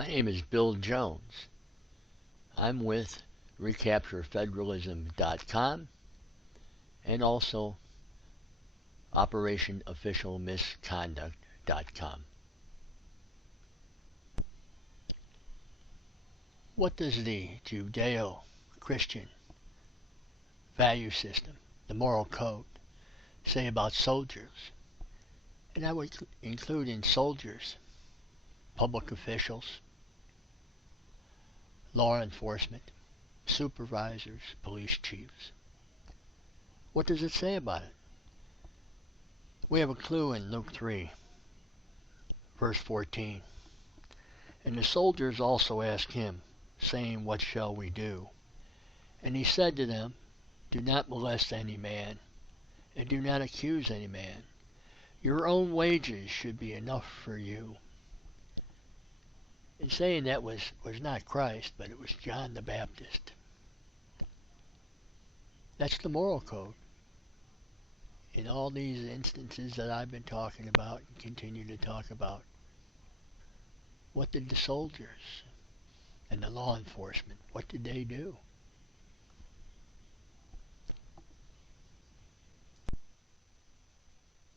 My name is Bill Jones. I'm with recapturefederalism.com and also operationofficialmisconduct.com. What does the Judeo-Christian value system, the moral code, say about soldiers? And I would include in soldiers public officials, law enforcement, supervisors, police chiefs. What does it say about it? We have a clue in Luke 3, verse 14. And the soldiers also asked him, saying, What shall we do? And he said to them, Do not molest any man, and do not accuse any man. Your own wages should be enough for you. And saying that was not Christ, but it was John the Baptist. That's the moral code. In all these instances that I've been talking about and continue to talk about, what did the soldiers and the law enforcement, what did they do?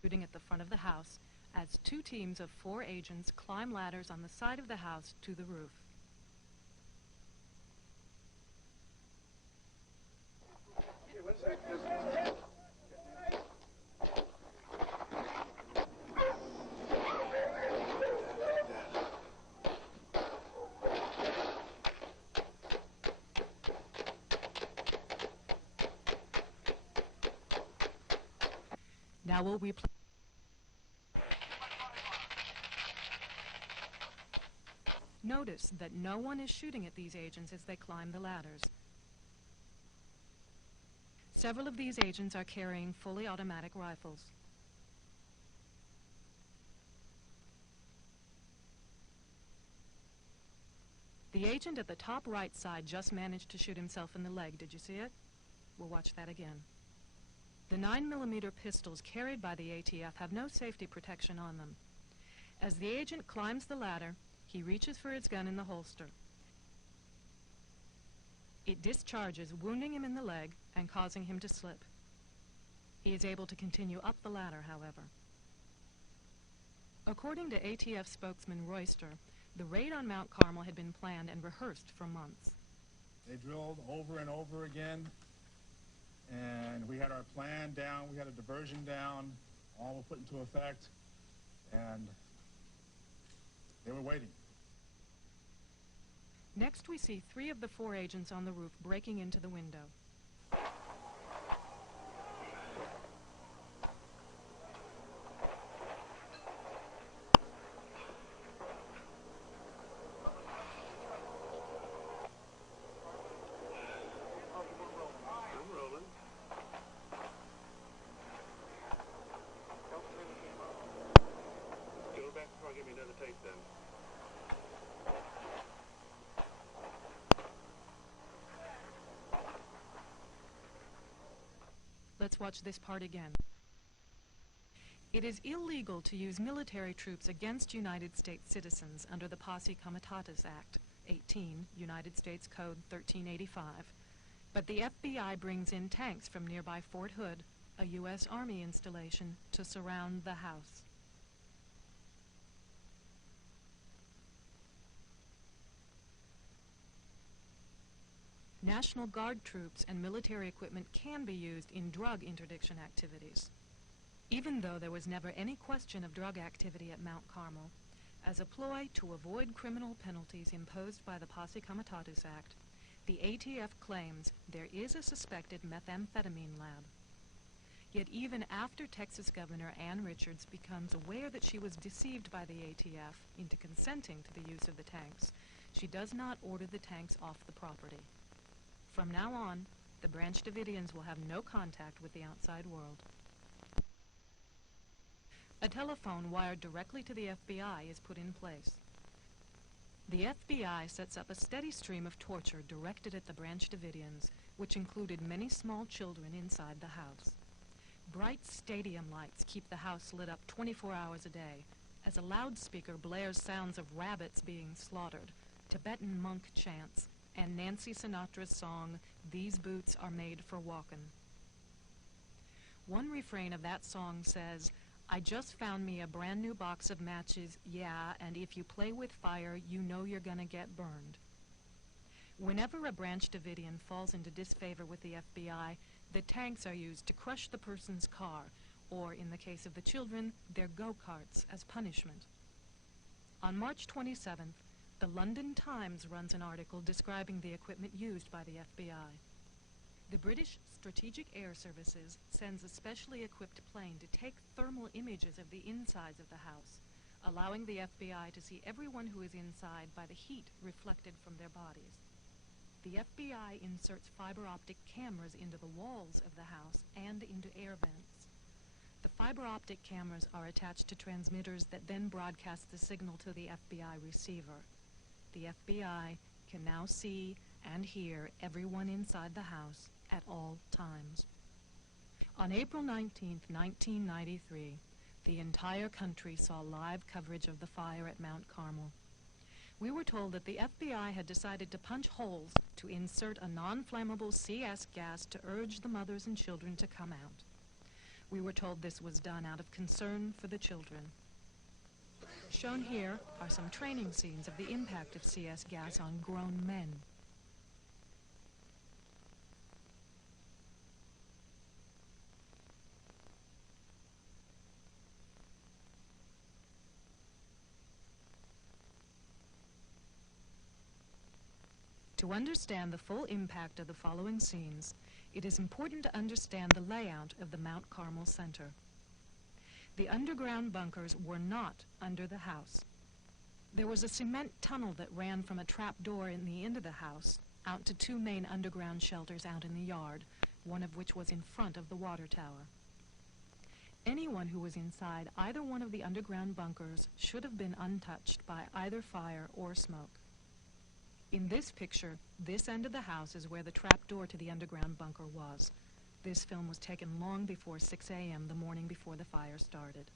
Shooting at the front of the house as 2 teams of 4 agents climb ladders on the side of the house to the roof. Now will we play? Notice that no one is shooting at these agents as they climb the ladders. Several of these agents are carrying fully automatic rifles. The agent at the top right side just managed to shoot himself in the leg. Did you see it? We'll watch that again. The 9mm pistols carried by the ATF have no safety protection on them. As the agent climbs the ladder, he reaches for his gun in the holster. It discharges, wounding him in the leg and causing him to slip. He is able to continue up the ladder, however. According to ATF spokesman Royster, the raid on Mount Carmel had been planned and rehearsed for months. They drilled over and over again, and we had our plan down, we had a diversion down, all were put into effect, and they were waiting. Next, we see 3 of the 4 agents on the roof breaking into the window. Give me another tape then. Let's watch this part again. It is illegal to use military troops against United States citizens under the Posse Comitatus Act, 18, United States Code 1385. But the FBI brings in tanks from nearby Fort Hood, a U.S. Army installation, to surround the house. National Guard troops and military equipment can be used in drug interdiction activities. Even though there was never any question of drug activity at Mount Carmel, as a ploy to avoid criminal penalties imposed by the Posse Comitatus Act, the ATF claims there is a suspected methamphetamine lab. Yet even after Texas Governor Ann Richards becomes aware that she was deceived by the ATF into consenting to the use of the tanks, she does not order the tanks off the property. From now on, the Branch Davidians will have no contact with the outside world. A telephone wired directly to the FBI is put in place. The FBI sets up a steady stream of torture directed at the Branch Davidians, which included many small children inside the house. Bright stadium lights keep the house lit up 24 hours a day, as a loudspeaker blares sounds of rabbits being slaughtered, Tibetan monk chants, and Nancy Sinatra's song, "These Boots Are Made for Walkin'." One refrain of that song says, "I just found me a brand new box of matches, yeah, and if you play with fire, you know you're gonna get burned." Whenever a Branch Davidian falls into disfavor with the FBI, the tanks are used to crush the person's car, or, in the case of the children, their go-karts as punishment. On March 27th, the London Times runs an article describing the equipment used by the FBI. The British Strategic Air Services sends a specially equipped plane to take thermal images of the insides of the house, allowing the FBI to see everyone who is inside by the heat reflected from their bodies. The FBI inserts fiber optic cameras into the walls of the house and into air vents. The fiber optic cameras are attached to transmitters that then broadcast the signal to the FBI receiver. The FBI can now see and hear everyone inside the house at all times. On April 19th, 1993, the entire country saw live coverage of the fire at Mount Carmel. We were told that the FBI had decided to punch holes to insert a non-flammable CS gas to urge the mothers and children to come out. We were told this was done out of concern for the children. Shown here are some training scenes of the impact of CS gas on grown men. To understand the full impact of the following scenes, it is important to understand the layout of the Mount Carmel Center. The underground bunkers were not under the house. There was a cement tunnel that ran from a trap door in the end of the house out to two main underground shelters out in the yard, one of which was in front of the water tower. Anyone who was inside either one of the underground bunkers should have been untouched by either fire or smoke. In this picture, this end of the house is where the trap door to the underground bunker was. This film was taken long before 6 a.m. the morning before the fire started.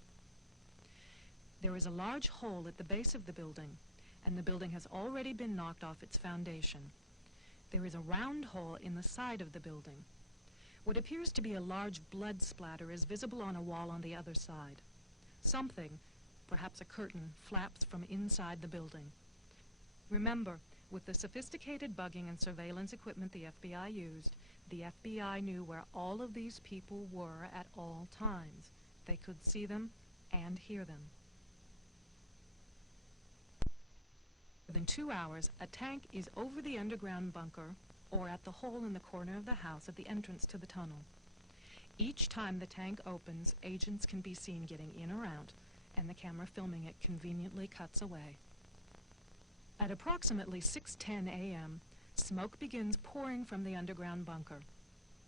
There is a large hole at the base of the building, and the building has already been knocked off its foundation. There is a round hole in the side of the building. What appears to be a large blood splatter is visible on a wall on the other side. Something, perhaps a curtain, flaps from inside the building. Remember, with the sophisticated bugging and surveillance equipment the FBI used, the FBI knew where all of these people were at all times. They could see them and hear them. Within 2 hours, a tank is over the underground bunker or at the hole in the corner of the house at the entrance to the tunnel. Each time the tank opens, agents can be seen getting in or out, and the camera filming it conveniently cuts away. At approximately 6:10 a.m., smoke begins pouring from the underground bunker.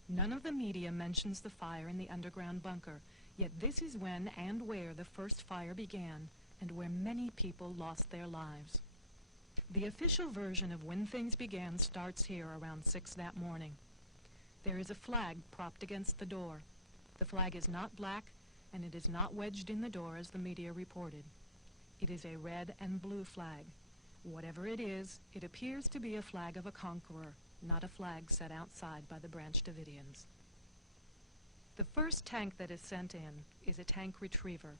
None of the media mentions the fire in the underground bunker, yet this is when and where the first fire began and where many people lost their lives. The official version of when things began starts here around 6 that morning. There is a flag propped against the door. The flag is not black, and it is not wedged in the door as the media reported. It is a red and blue flag. Whatever it is, it appears to be a flag of a conqueror, not a flag set outside by the Branch Davidians. The first tank that is sent in is a tank retriever.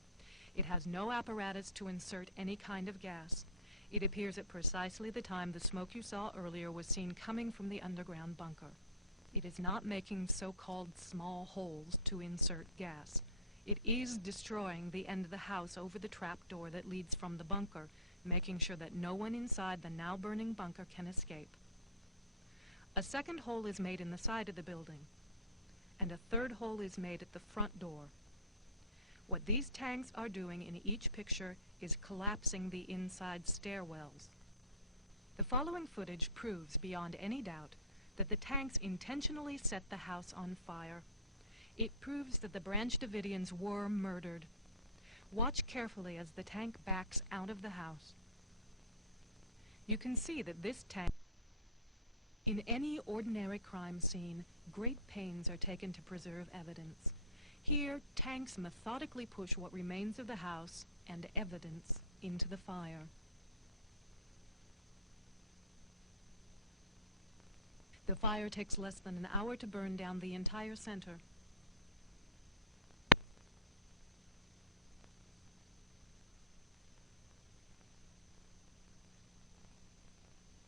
It has no apparatus to insert any kind of gas. It appears at precisely the time the smoke you saw earlier was seen coming from the underground bunker. It is not making so-called small holes to insert gas. It is destroying the end of the house over the trap door that leads from the bunker, making sure that no one inside the now burning bunker can escape. A second hole is made in the side of the building, and a third hole is made at the front door. What these tanks are doing in each picture is collapsing the inside stairwells. The following footage proves beyond any doubt that the tanks intentionally set the house on fire. It proves that the Branch Davidians were murdered. Watch carefully as the tank backs out of the house. You can see that this tank... In any ordinary crime scene, great pains are taken to preserve evidence. Here, tanks methodically push what remains of the house and evidence into the fire. The fire takes less than an hour to burn down the entire center.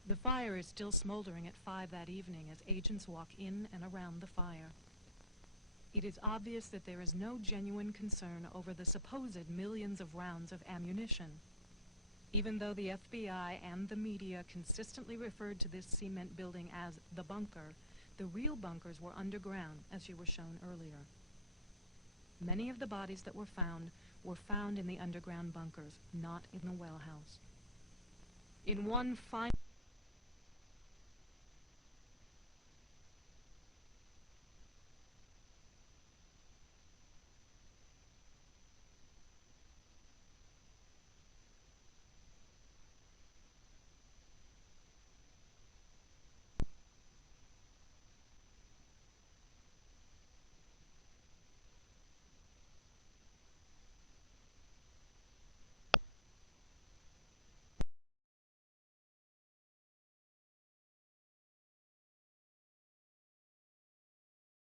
The fire is still smoldering at 5 that evening as agents walk in and around the fire. It is obvious that there is no genuine concern over the supposed millions of rounds of ammunition. Even though the FBI and the media consistently referred to this cement building as the bunker, the real bunkers were underground, as you were shown earlier. Many of the bodies that were found in the underground bunkers, not in the well house. In one final